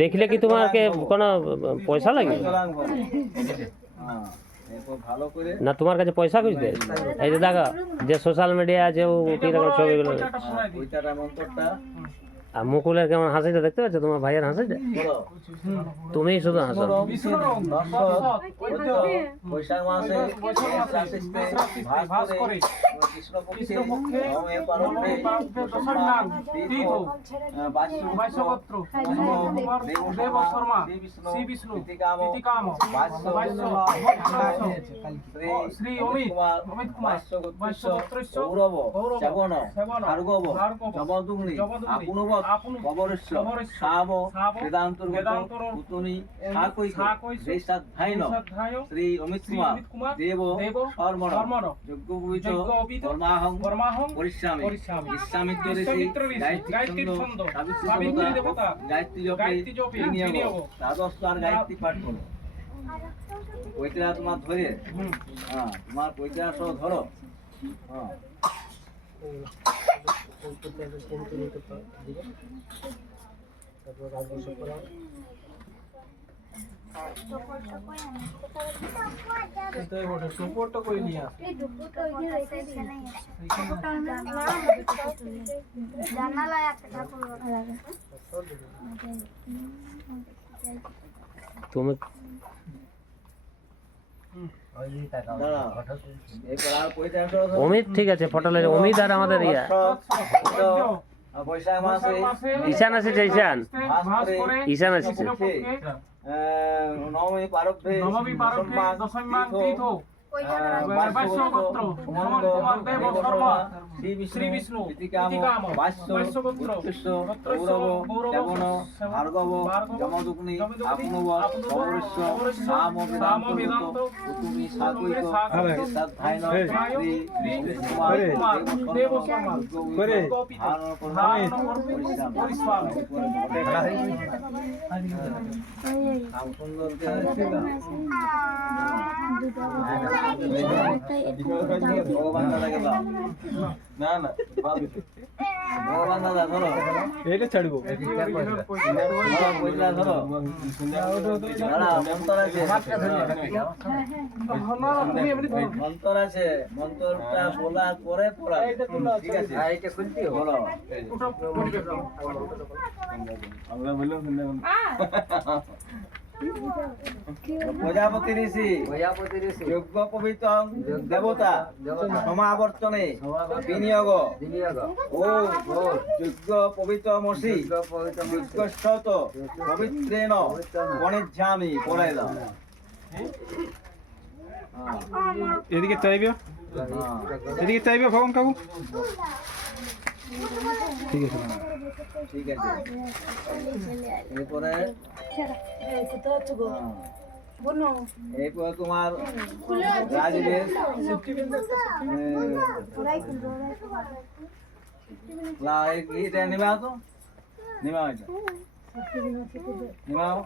দেখলে কি তোমাকে কোনো পয়সা লাগে না? তোমার কাছে পয়সা খুঁজতে এই যে দেখো যে সোশ্যাল মিডিয়া আছে ও কিরকম ছবিগুলো আর মুকুলের কেমন হাসিটা দেখতে পাচ্ছ? তোমার ভাইয়ের হাসিটা তুমিই শুধু হাসো। বৈশাখ মাসে শ্রী অমিত কুমার গৌরব শ্রবণ ভার্গব জবদুগ্নি আপুনব কবরেশ্বর শাব বেদান্তর্গত পুতনি সাকৈক রেশাধ্যায়ন শ্রী অমিত কুমার দেব শর্মণ যজ্ঞপবিত কর্মাহং পরিশ্রামী বিশ্বামিত্র ঋষি গায়ত্রী ছন্দ সাবিত্রী দেবতা গায়ত্রী জপে বিনিয়োগ দ্বাদশবার গায়ত্রী পাঠ করো। পৈতরা তোমার ধরে তোমার পৈতরা সহ ধরো। তুমি অমিত ঠিক আছে ফটো লাগে অমিত আর আমাদের ইয়া বৈশাখ মাসে ঈশান আছে ঈশান ঈশান আছে নবমী পারব্যে দশম্যাং তীর্থ শ্রী বিষ্ণু ভার্গব যমদুগ্নি আপুনব কবরেশ্বর শাম বেদান্ত পুতুমি সাকৈক দেব শর্মা ভগবান দাদাকে দাও না ভগবান দাদা ধরো এটা ছাড়বো পয়সা ধরো মন্ত্র আছে মন্ত্রটা বলার পরে পড়া ঠিক আছে এটা খুলতে বলো আমরা বললাম প্রজাপতি ঋষি যজ্ঞ পবিত্র দেবতা সমাবর্তনে বিনিয়োগ ও যজ্ঞ পবিত্র মসি যজ্ঞ পবিত্রেণ গণেশামি পড়াই দাও। এদিকে চাইবে ভগবান কাকু ঠিক আছে ঠিক আছে এরপরে এরপরে তোমার রাজবেশ এটা নিমাও তো নিমাও এটা নিমাও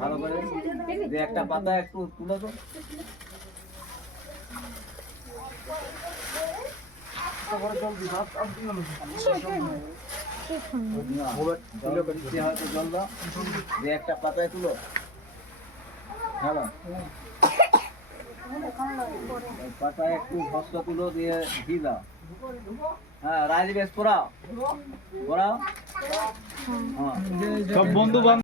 ভালো করে একটা পাতা একটু তুলো তো একটা পাতায় তুলো হ্যালো পাতায় একটু ভস্ম তুলো দিয়ে ঘি দাও। হ্যাঁ রাজবেশ পড়াও সব বন্ধু বান্ধব